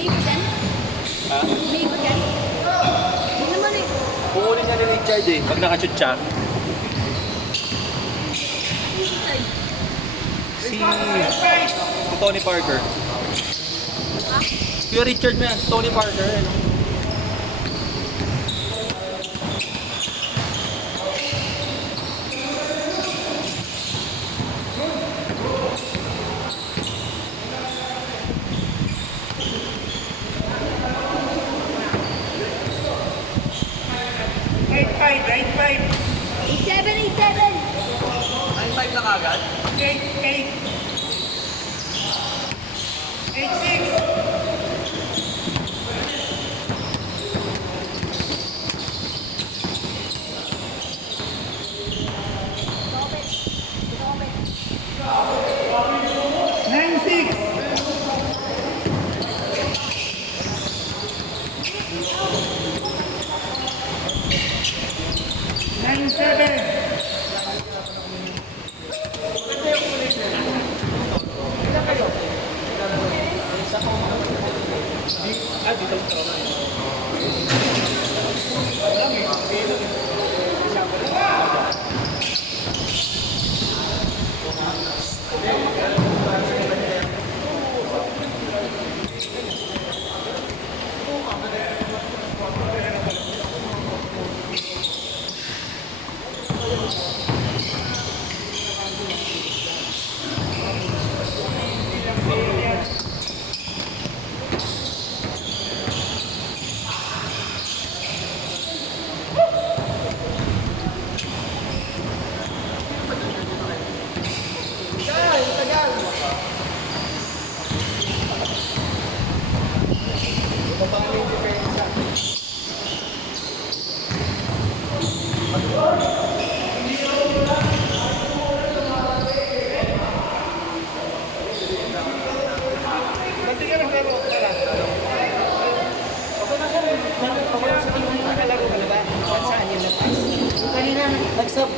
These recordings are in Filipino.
May iba dyan? Ha? May iba dyan? Huwag naman eh. Kukunin niya ni Richard eh, pag nakashoot siya. Si Tony Parker. Ha? Kuya Richard mo yan, si Tony Parker. Ano? Eight seven, 8-7. 9-5 na kagad? 8-6.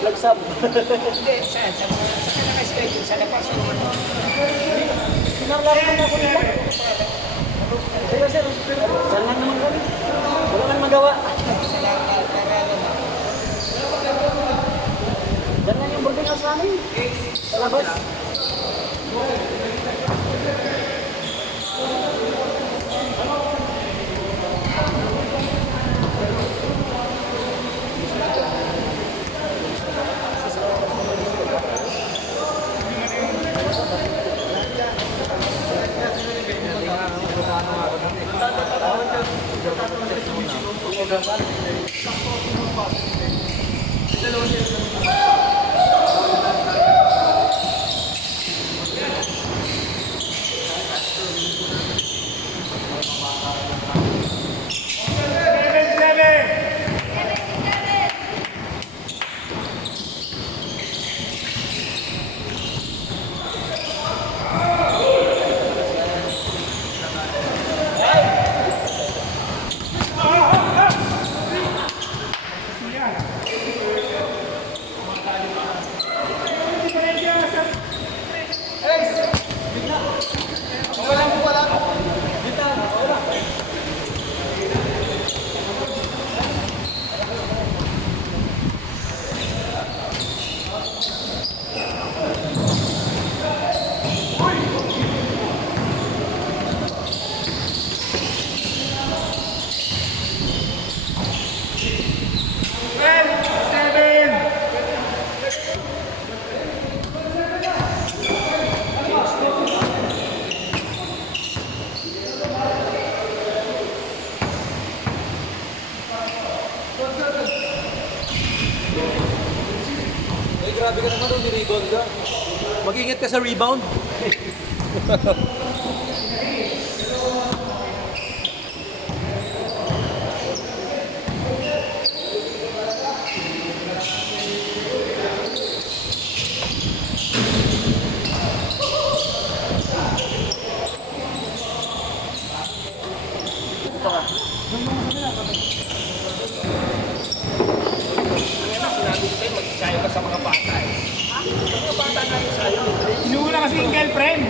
Lagsab. Hindi, saan? Sa naka-schedule, sa labas. Pinarlaro na ako nila. Pero sir, saan lang naman kami? Wala nang magawa. Diyan lang yung boarding house namin. Sa labas. Grabe ka naman doon, ni-rebound ka. Mag-ingat ka sa rebound. Magsasayo ka sa mga bata eh. Mga bata na yung sayo. Inuuna kasi yung girlfriend.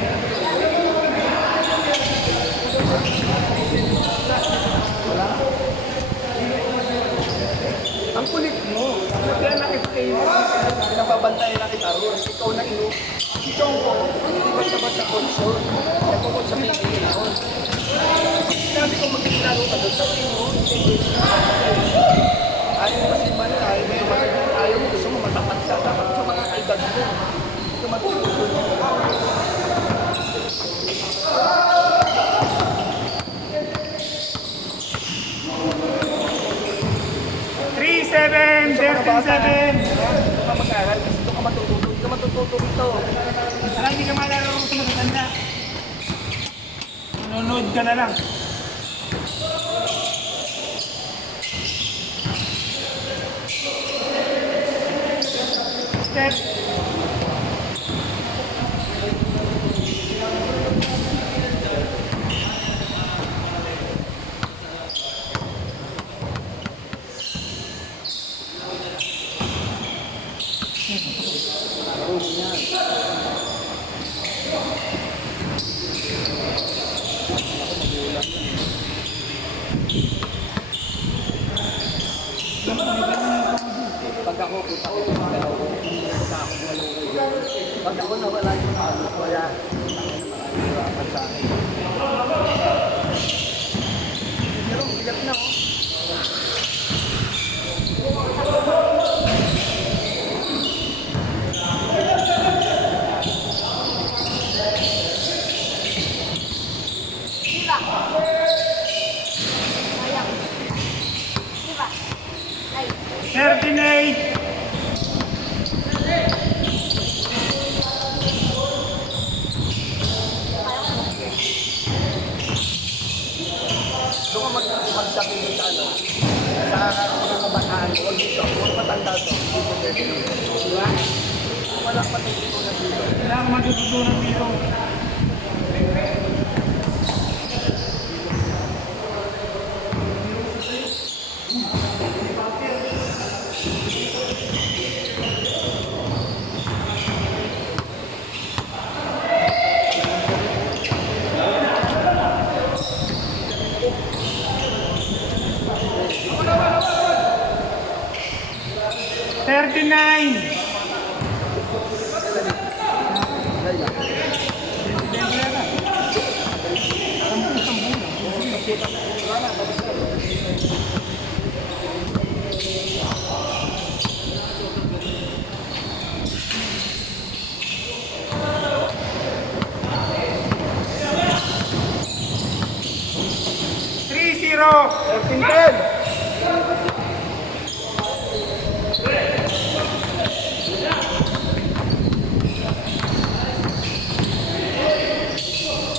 Ayaw mo kasi man, ayaw mo gusto mo matapat ka. Dapat sa mga kaedad mo. Ito matutulog mo. 3-7, 13-7. Ito ka mag-aaral kasi ito ka matututo. Ito ka matututo rito. Saka hindi ka malalaro sa matatanda. Nanonood ka na lang. Step. Pag ako, puta ko, pag ako nawala yung ano, kaya marami sa akin. Pero bigat na, oh. Diba? Ayan. Diba? Ay. 13-8. Doon ka magsabi mo sa ano, sa mga kabataan, huwag dito, huwag matanda to. Di ba? Walang matututunan dito. Kailangan matututunan dito. Thirty-nine. Three zero. 13-10.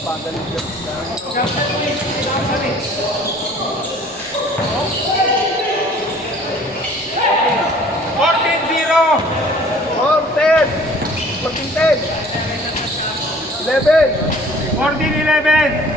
Pagaling yun. 14-0. 4-10. 14-10. 11. 14-11.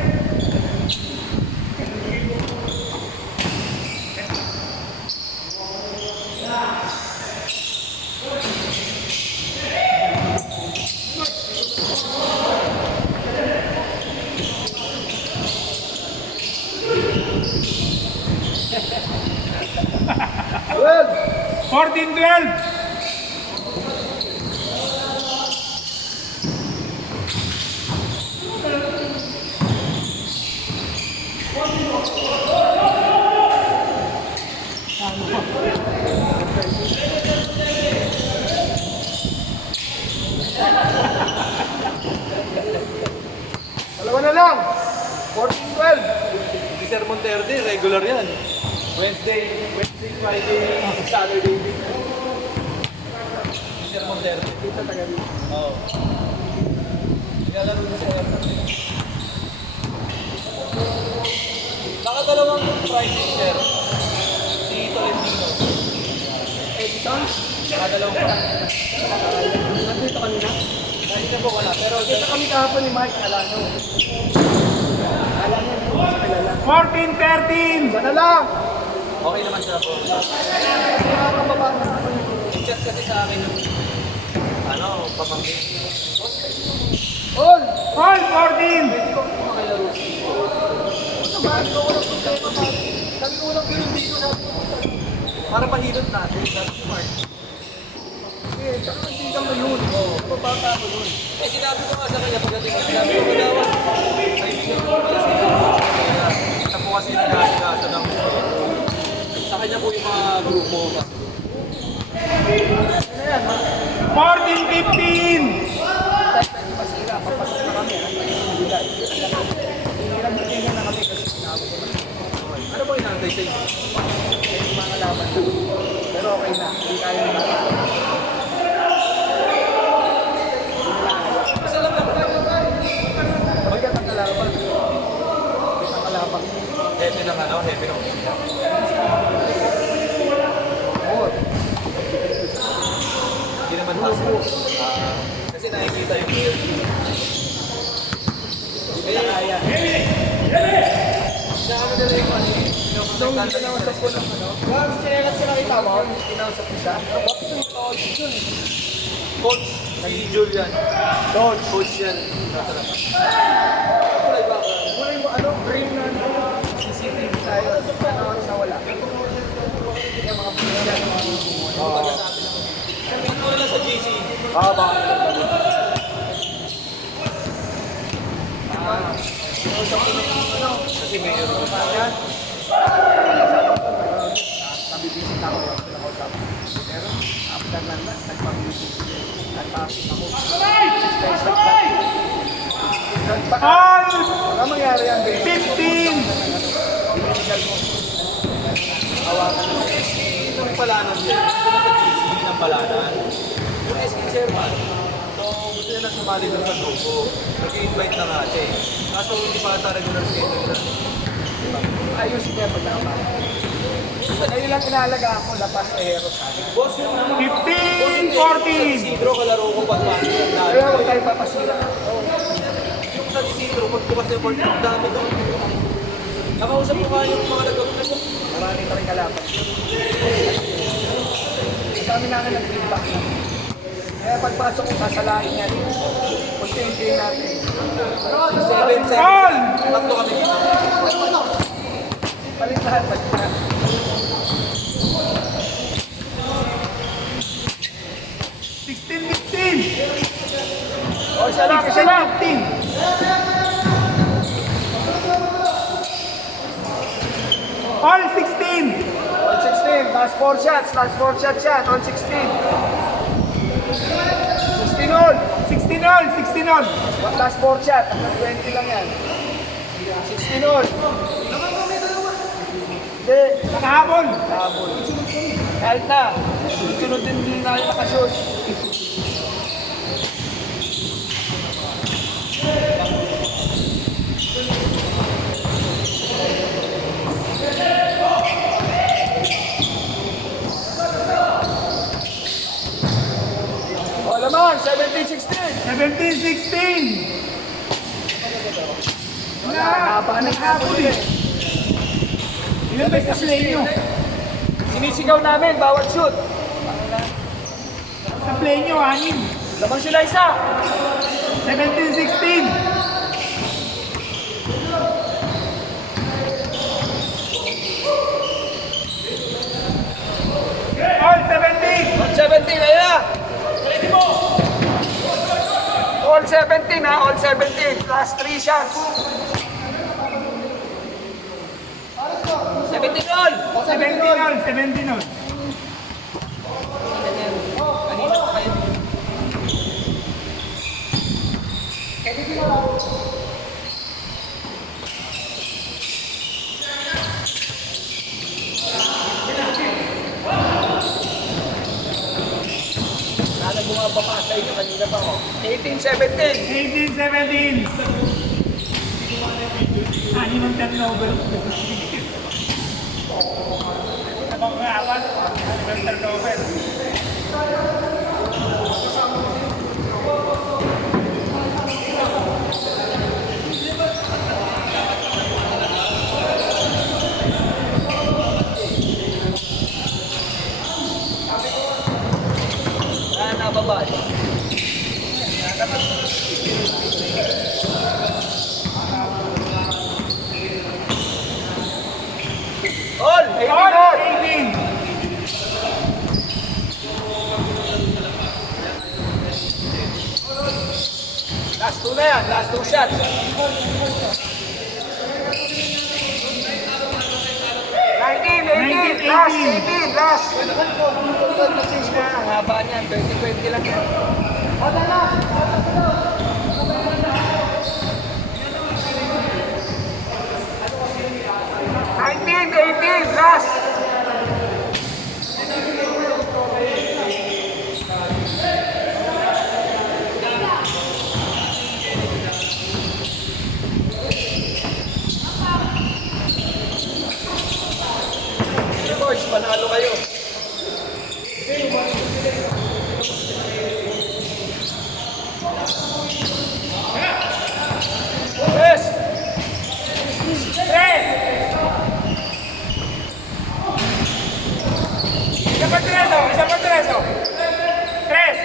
Well, 14-12. dalawa na lang. 14-12. Si Sir Monterde, regular yan. Wednesday, Friday, Saturday. Si Sir Monterde. Kita taga dito. Oo. Nilalaro niya sa Everton. Nakadalawang Friday, Sir. Si Tolentino. Edison. Nakadalawang Friday. Nandito kanina. Dahil na po wala, pero Kita kami kahapon ni Mike Alano. Alano, hindi ko kilala. 14-13. Sana lang. okay naman sila po. Mga kababata na ako nito. Chat kasi sa akin yung pamangkin. All! All 14. Hindi ko makilaro. Ano ba? Hindi ko walang problema pa. Sabi ko walang pero hindi ko sabi ko. Para mahilot natin, sabi si Mark. Eh, tsaka hindi ka mo yun. Kababata mo yun. Eh, sinabi ko nga sa kanya pagdating ko, sinabi ko daw, ay, hindi ko kasi, kaya, isa po kasi nag-aasikaso ng Pinagbigyan na kami kasi sinabi ko na. Ano ba inaantay sa inyo? May mga laban na. Pero okay na, hindi kaya na. Isa lang naman. Mabigat ang kalaban. Mabigat ang kalaban. Heavy ng ano, heavy ng opisina. Oo. Hindi naman hustle. Kasi nakikita yung gear. Kaya. Nakakami nila yung ano, Nung kinausap ko ng ano, once chinelas ko nakita mo, kinausap ko siya. coach, si Julian. Coach yan. Kulay ba? Muna yung ano, frame na ano, CCTV tayo. Nawala. Yung mga pulisan. Sabihin mo na lang sa GC. Baka. Kinausap ko ng ano, kasi may Yan. Nabibisit ako yung pinakausap. Pero after lang na, nagpabibisit. Nagpapit ako. Baka mangyari yan, baby. 15! Ibinigal mo. Hawakan mo. ng palanan din. Ito na sa GC ng palanan. Yung SK chairman. So, gusto niya na sumali doon sa grupo. Nag-invite na nga siya eh. Kaso hindi pa ata regular schedule na. Ayusin niya pag nakapag. Ngayon lang inalaga ako, lapas sa hero sa akin. Boss, yung 15-14. Isidro, kalaro ko pag Kaya huwag tayo papasira. yung sa Isidro, pagbukas ng board, ang dami doon. Nakausap ko nga yung mga nagkakulasok. Marami pa rin kalaban. Kami namin nag-feedback na. Kaya pagpasok ko, sasalain niya rin. Kunti-unti natin. 7-7. Tatlo kami dito. Palit lahat, palit lahat. 16-15. O, siya lang, siya lang. 15. All 16. On 16, last 4 shots yan, on 16. 16 all. 16 all. 16 all. Last 4 shot, hanggang 20 lang yan. 16 all. Hindi, Nakahabol. habol. Kahit na, sunod din din na yung nakashoot. O, laman, 17-16. 17-16. Haba na Nakahabol eh. Ilan ba sa play nyo? Sinisigaw namin, bawat shoot. Sa play nyo, 6. Lamang sila isa. 17-16. All 17. All 17, ayun na. All 17 ha, all 17. Last 3 shots. 17 all. 17 all. 17 all. Sana bumababa sa inyo kanina pa ako. 18-17. 18-17. 6 ang turnover. Abang kaawat. 6 ang turnover. Nababa. All! 18 All all! 18. Last 2 na yan, last 2 shots. 19, 18, last 18, last. Ang haba niyan, 20-20 lang yan. 18, last. Boys, panalo kayo. Yes. 3. Isa pa 3, oh. Isa pa 3, oh. 3.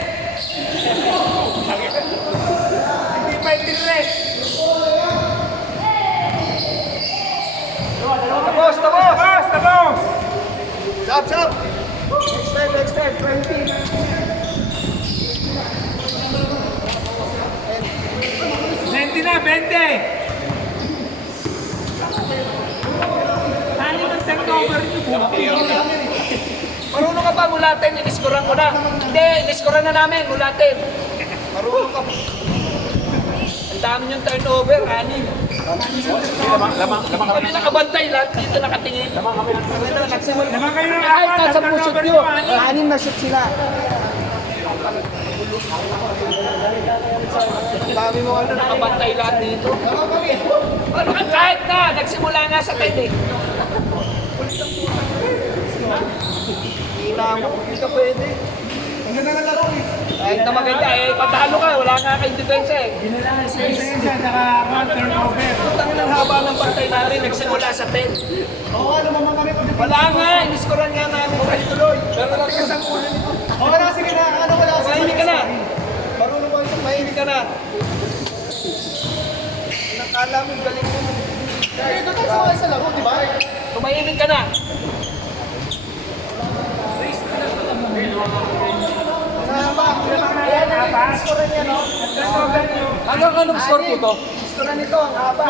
Hindi pa itinres. Tapos, tapos! Tapos, tapos. Stop, stop! Next time, 20. 20 na, 20. Ano ang turnover niyo po? Marunong ka ba mulatin? Iniskoran ko na. Hindi, iniskoran na namin, mulatin. Marunong ka ba? Ang dami yung turnover, anim. Kami nakabantay lahat, dito nakatingin. Naman kayo ng Kahit apat, nasa ang pusot turnover nyo, niyo, anim na shoot sila. Ang dami mo ano, nakabantay lahat dito. Ano ka kahit na, nagsimula nga sa 10 eh. Kita mo, hindi ka pwede. Kahit na maganda eh, patalo ka, wala nga kayong depensa eh. Ginala sa isensya, naka turnover. Ang ng haba ng bantay natin, nagsimula sa 10. Oo, ano naman kami. Wala nga, iniskoran nga namin. Tuloy. Pero lang sa ulo nito. Oo na, sige na. Ano wala? Mahimik ka na. Marunong mo ito, mahimik ka na. Nakala mo, galing mo. Ito tayo sa laro, di ba? Tumahimik ka na. Ayan, iniskoran niya, no? Turnover niyo. Anong score po to? Iniskoran nito, ang haba.